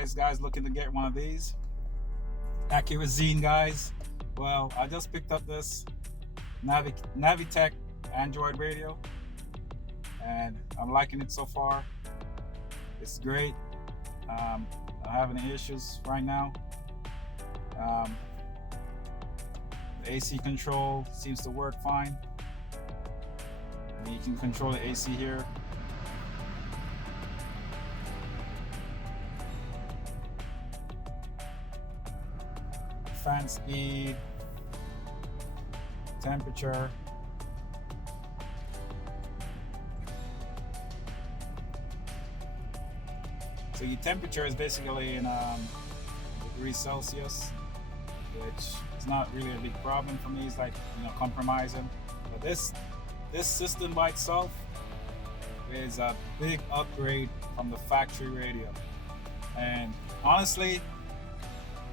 guys looking to get one of these Acura Zine, guys, well, I just picked up this Navitech Android radio, and I'm liking it so far. It's great. I don't have any issues right now. The AC control seems to work fine. You can control the AC here. Fan speed, temperature. So your temperature is basically in degrees Celsius, which is not really a big problem for me. It's like, compromising. But this system by itself is a big upgrade from the factory radio. And honestly,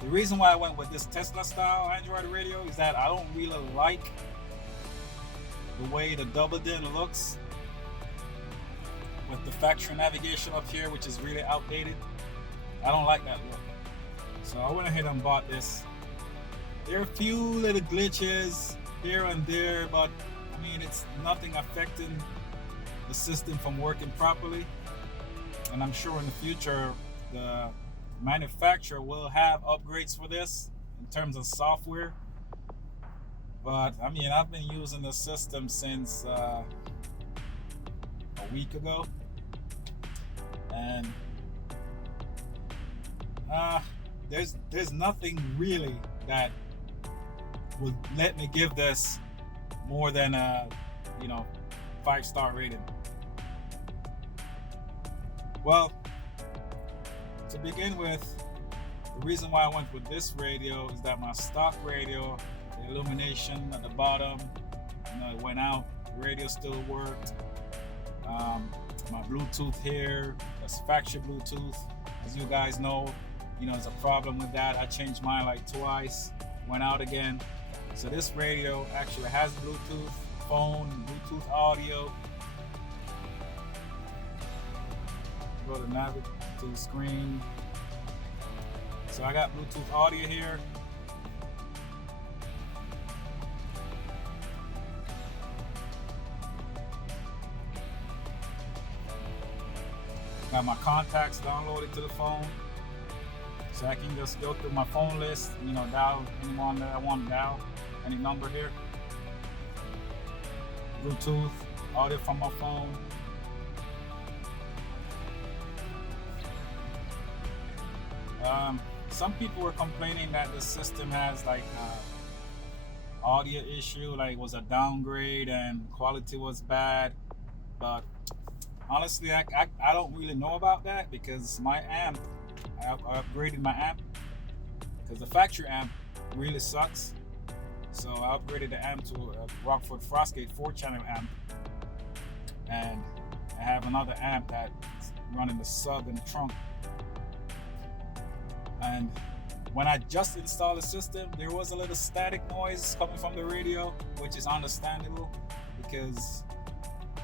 the reason why I went with this Tesla style Android radio is that I don't really like the way the double din looks with the factory navigation up here, which is really outdated. I don't like that look. So I went ahead and bought this. There are a few little glitches here and there, but I mean, it's nothing affecting the system from working properly. And I'm sure in the future, the manufacturer will have upgrades for this in terms of software. But I mean, I've been using the system since a week ago, and there's nothing really that would let me give this more than a 5-star rating. Well, to begin with, the reason why I went with this radio is that my stock radio, the illumination at the bottom, it went out. The radio still worked. My Bluetooth here, that's factory Bluetooth. As you guys know, there's a problem with that. I changed mine like twice, went out again. So this radio actually has Bluetooth, phone, Bluetooth audio. Go to navigate to the screen. So I got Bluetooth audio here. Got my contacts downloaded to the phone, so I can just go through my phone list, dial anyone that I want to dial, any number here. Bluetooth audio from my phone. Some people were complaining that the system has like audio issue, like it was a downgrade and quality was bad. But honestly, I don't really know about that, because my amp, I upgraded my amp, because the factory amp really sucks. So I upgraded the amp to a Rockford Frostgate 4-channel amp, and I have another amp that's running the sub in the trunk. And when I just installed the system, there was a little static noise coming from the radio, which is understandable, because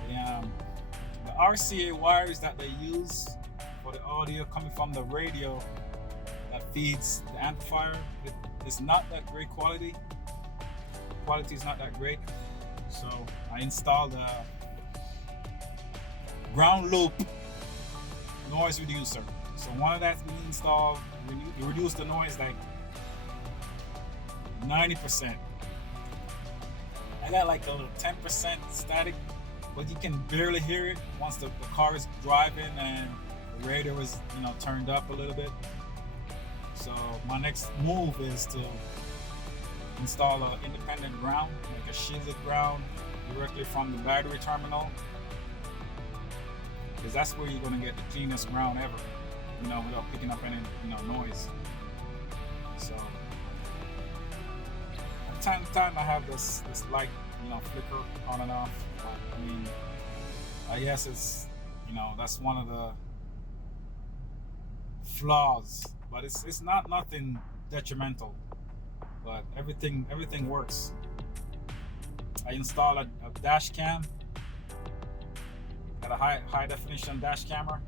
the RCA wires that they use for the audio coming from the radio that feeds the amplifier, it's not that great quality. The quality is not that great. So I installed a ground loop noise reducer. So one of that's been installed, you reduce the noise like 90%. I got like a little 10% static, but you can barely hear it once the car is driving and the radio is turned up a little bit. So my next move is to install an independent ground, like a shielded ground, directly from the battery terminal, because that's where you're going to get the cleanest ground ever, without picking up any noise. So from time to time I have this light flicker on and off. But, I mean, I guess it's that's one of the flaws, but it's not nothing detrimental. But everything works. I installed a dash cam, got a high definition dash camera.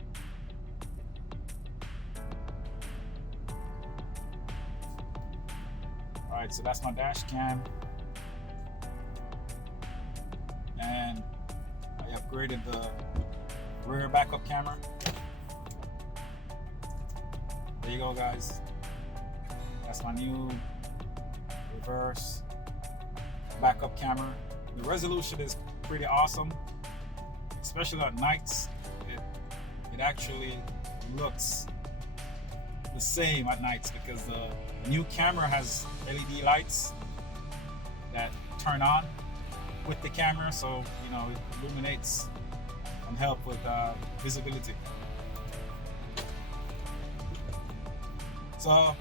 Alright, so that's my dash cam. And I upgraded the rear backup camera. There you go, guys. That's my new reverse backup camera. The resolution is pretty awesome, especially at nights. It actually looks the same at nights because the new camera has LED lights that turn on with the camera, so you know it illuminates and help with visibility. So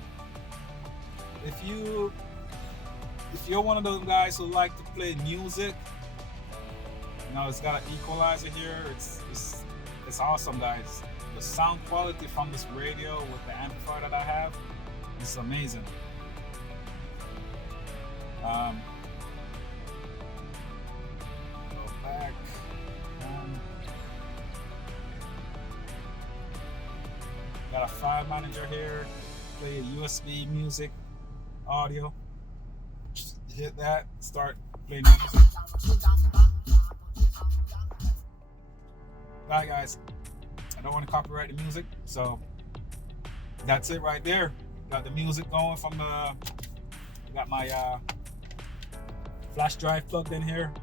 if you're one of those guys who like to play music, you know, it's got an equalizer here. It's awesome, guys. The sound quality from this radio with the amplifier that I have is amazing. Go back. Got a file manager here. Play a USB music audio. Just hit that, start playing music. Alright, guys, I don't want to copyright the music, so that's it right there. Got the music going from the, got my flash drive plugged in here.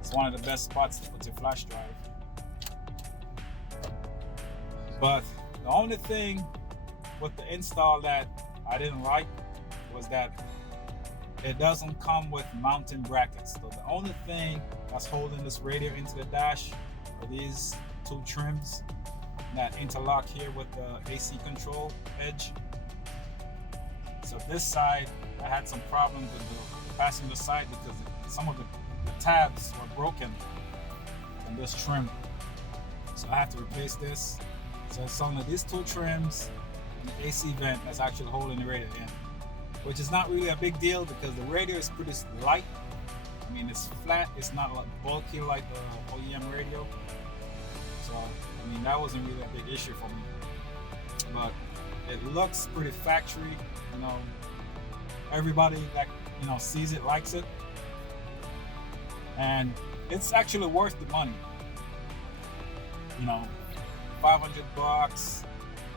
It's one of the best spots to put your flash drive. But the only thing with the install that I didn't like was that it doesn't come with mounting brackets. So the only thing that's holding this radio into the dash are these two trims that interlock here with the AC control edge. So this side, I had some problems with the passenger side because some of the tabs were broken in this trim. So I have to replace this. So it's only these two trims and the AC vent that's actually holding the radio in, which is not really a big deal because the radio is pretty light. I mean, it's flat, it's not like bulky like the OEM radio. So, I mean, that wasn't really a big issue for me. But it looks pretty factory, you know, everybody that, you know, sees it likes it. And it's actually worth the money. You know, $500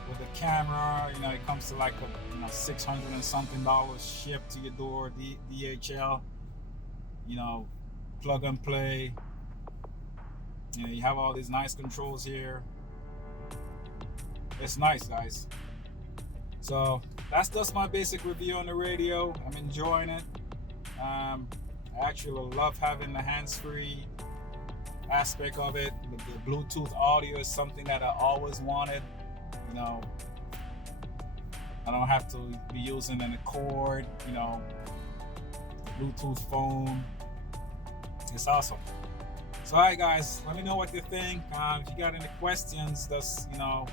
with a camera, you know, it comes to like a, you know, $600 and something shipped to your door, DHL, you know, plug and play. You know, you have all these nice controls here. It's nice, guys. So that's just my basic review on the radio. I'm enjoying it. I actually love having the hands-free aspect of it. The Bluetooth audio is something that I always wanted. You know, I don't have to be using any cord, you know, Bluetooth phone. It's awesome. So alright, guys, let me know what you think. If you got any questions, just, you know,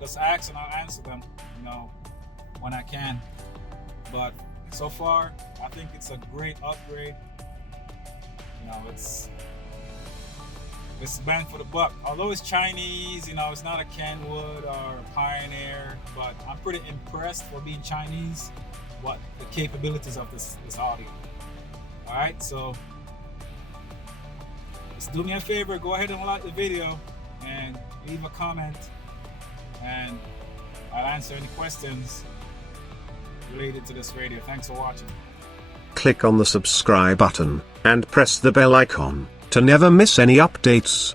just ask and I'll answer them, you know, when I can. But so far, I think it's a great upgrade. You know, it's bang for the buck. Although it's Chinese, you know, it's not a Kenwood or a Pioneer, but I'm pretty impressed for being Chinese, what the capabilities of this audio. All right, so just do me a favor, go ahead and like the video and leave a comment, and I'll answer any questions related to this radio. Thanks for watching. Click on the subscribe button and press the bell icon to never miss any updates.